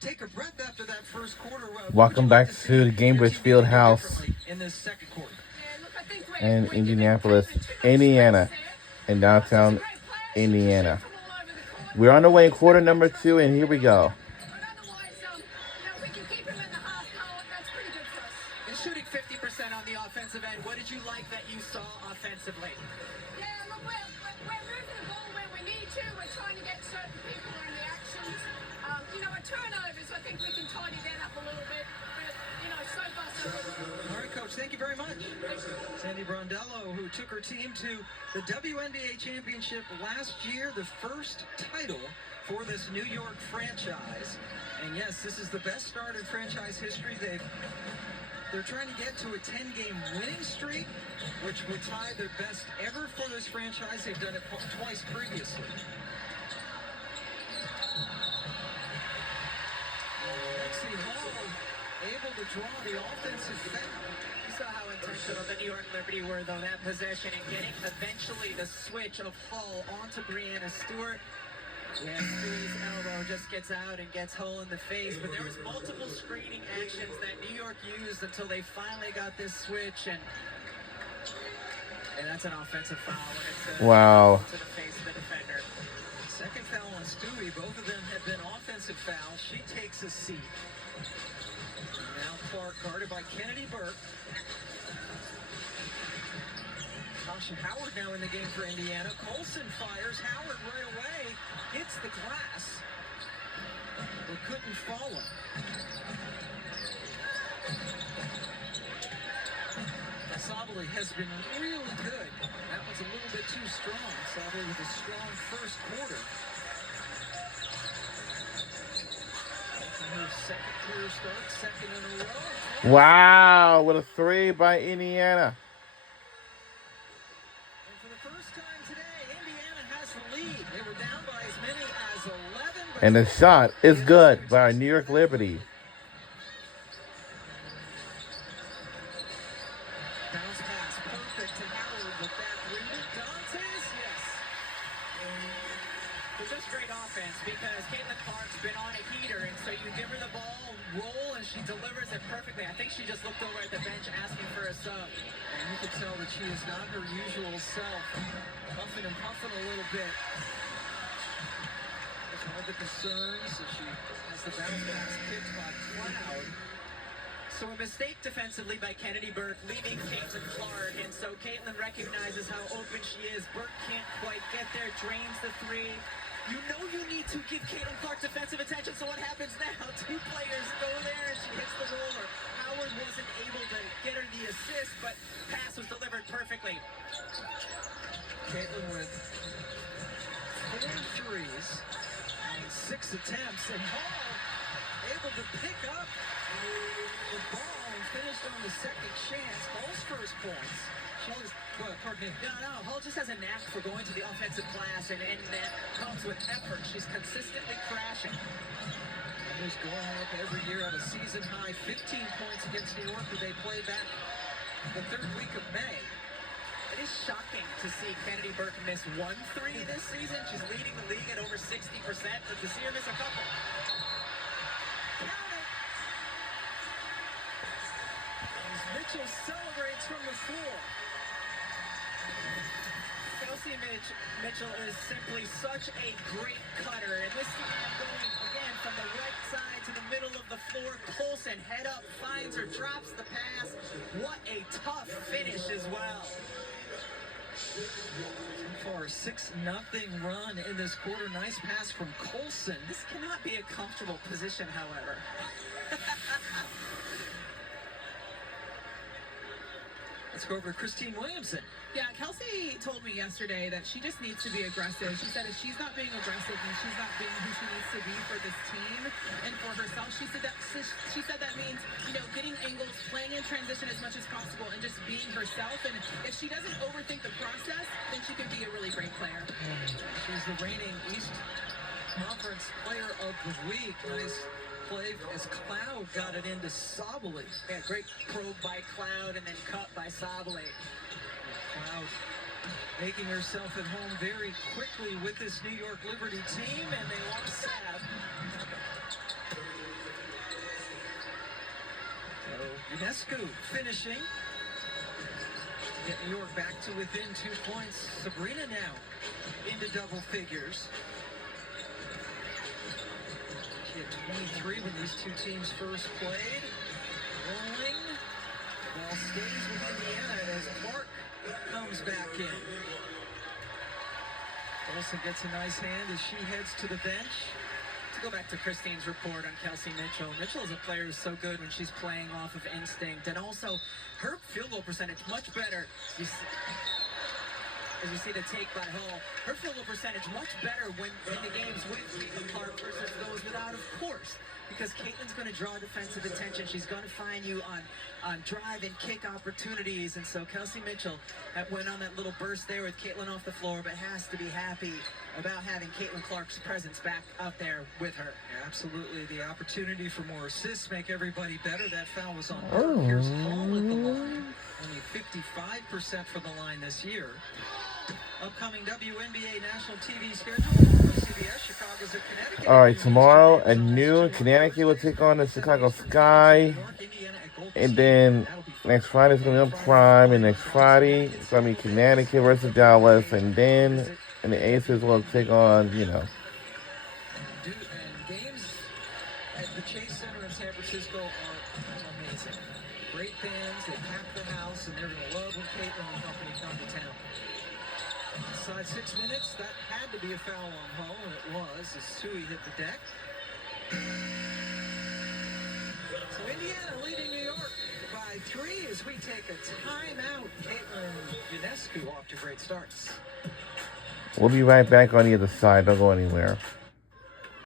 Take a breath after that first quarter. Welcome back to the Gainbridge Fieldhouse in this second quarter. in Indianapolis, Indiana, in downtown Indiana. We're on the way in quarter number 2, and here we go. And shooting 50% on the offensive end, what did you like that you saw offensively? Yeah, look, we're moving the ball where we need to. We're trying to get certain people in the actions. Our turnovers, I think we can tidy that up a little bit. But, so far, so good. All right, Coach, thank you very much. Sandy Brondello, who took her team to the WNBA championship last year, the first title for this New York franchise. And yes, this is the best start in franchise history. They're trying to get to a 10-game winning streak, which would tie their best ever for this franchise. They've done it twice previously. Lexi Hall able to draw the offensive foul. You saw how intentional the New York Liberty were, though, that possession, and getting eventually the switch of Hall onto Breanna Stewart. Yeah, Stewie's elbow just gets out and gets Hull in the face, but there was multiple screening actions that New York used until they finally got this switch, and that's an offensive foul when it's to the face of the defender. Second foul on Stewie. Both of them have been offensive fouls. She takes a seat. Now Clark guarded by Kennedy Burke. Tasha Howard now in the game for Indiana. Colson fires. Howard right away. Hits the glass. But couldn't follow. Sabali has been really good. That one's a little bit too strong. Sabali with a strong first quarter. Her second career start, second in a row. Wow, what a 3 by Indiana. And for the first time today, Indiana has the lead. They were down by as many as 11. And the shot is good by New York Liberty. Bounce pass, perfect to Howard with that three. Dantes, yes. It's just great offense because Caitlin Clark's been on a heater, and so you give her the ball, roll, and she delivers it perfectly. I think she just looked over at the bench asking for a sub. And you can tell that she is not her usual self. Puffing and puffing a little bit. It's hard to discern, so she has the bounce pass kicked by Cloud. So a mistake defensively by Kennedy Burke, leaving Caitlin Clark, and so Caitlin recognizes how open she is. Burke can't quite get there, drains the three. You know you need to give Caitlin Clark defensive attention, so what happens now? Two players go there, and she hits the roller. Howard wasn't able to get her the assist, but pass was delivered perfectly. Caitlin with 4 threes and 6 attempts, and Hall able to pick up the ball and finished on the second chance. Hall's first points. Pardon me. No, Hull just has a knack for going to the offensive glass, and that comes with effort. She's consistently crashing. Numbers going up every year at a season high 15 points against New York that they play back the third week of May. It is shocking to see Kennedy Burke miss 1 3 this season. She's leading the league at over 60%, but to see her miss a couple. Count it! As Mitchell celebrates from the floor. Kelsey Mitchell is simply such a great cutter, and this time going again from the right side to the middle of the floor. Colson head up, finds her, drops the pass. What a tough finish as well. So far, 6-0 run in this quarter. Nice pass from Colson. This cannot be a comfortable position, however. Let's go over to Christine Williamson. Yeah, Kelsey told me yesterday that she just needs to be aggressive. She said if she's not being aggressive, then she's not being who she needs to be for this team and for herself. She said that means, getting angles, playing in transition as much as possible, and just being herself. And if she doesn't overthink the process, then she can be a really great player. She's the reigning East Conference Player of the Week. Nice play as Cloud got it into Sabali. Yeah, great probe by Cloud and then cut by Sabali. Cloud making herself at home very quickly with this New York Liberty team, and they want Sab. Ionescu finishing. Get New York back to within 2 points. Sabrina now into double figures. She had 23 when these two teams first played. Rolling. Ball stays with Indiana as Clark comes back in. Olsen gets a nice hand as she heads to the bench. To go back to Christine's report on Kelsey Mitchell. Mitchell is a player who's so good when she's playing off of instinct, and also her field goal percentage much better. As you see the take by Hall, her field goal percentage much better when in the games with Caitlin Clark versus those without, of course, because Caitlin's going to draw defensive attention. She's going to find you on drive and kick opportunities, and so Kelsey Mitchell went on that little burst there with Caitlin off the floor, but has to be happy about having Caitlin Clark's presence back out there with her. Yeah, absolutely. The opportunity for more assists make everybody better. That foul was on her. Here's Hall at the line. Only 55% for the line this year. Upcoming WNBA national TV schedule. CBS, Chicago's at Connecticut. All right, tomorrow at noon, Connecticut will take on the Chicago Sky. And then next Friday is going to be on Prime. And next Friday, it's going to be Connecticut versus Dallas. And then the Aces will take on, And games at the Chase Center in San Francisco are amazing. Great fans, they pack the house, and they're going to love when Caitlin and company come to town. Inside 6 minutes, that had to be a foul on Hull, and it was as Sui hit the deck. So Indiana leading New York by 3 as we take a timeout. Caitlin Ionescu off to great starts. we'll be right back on the other side. Don't go anywhere.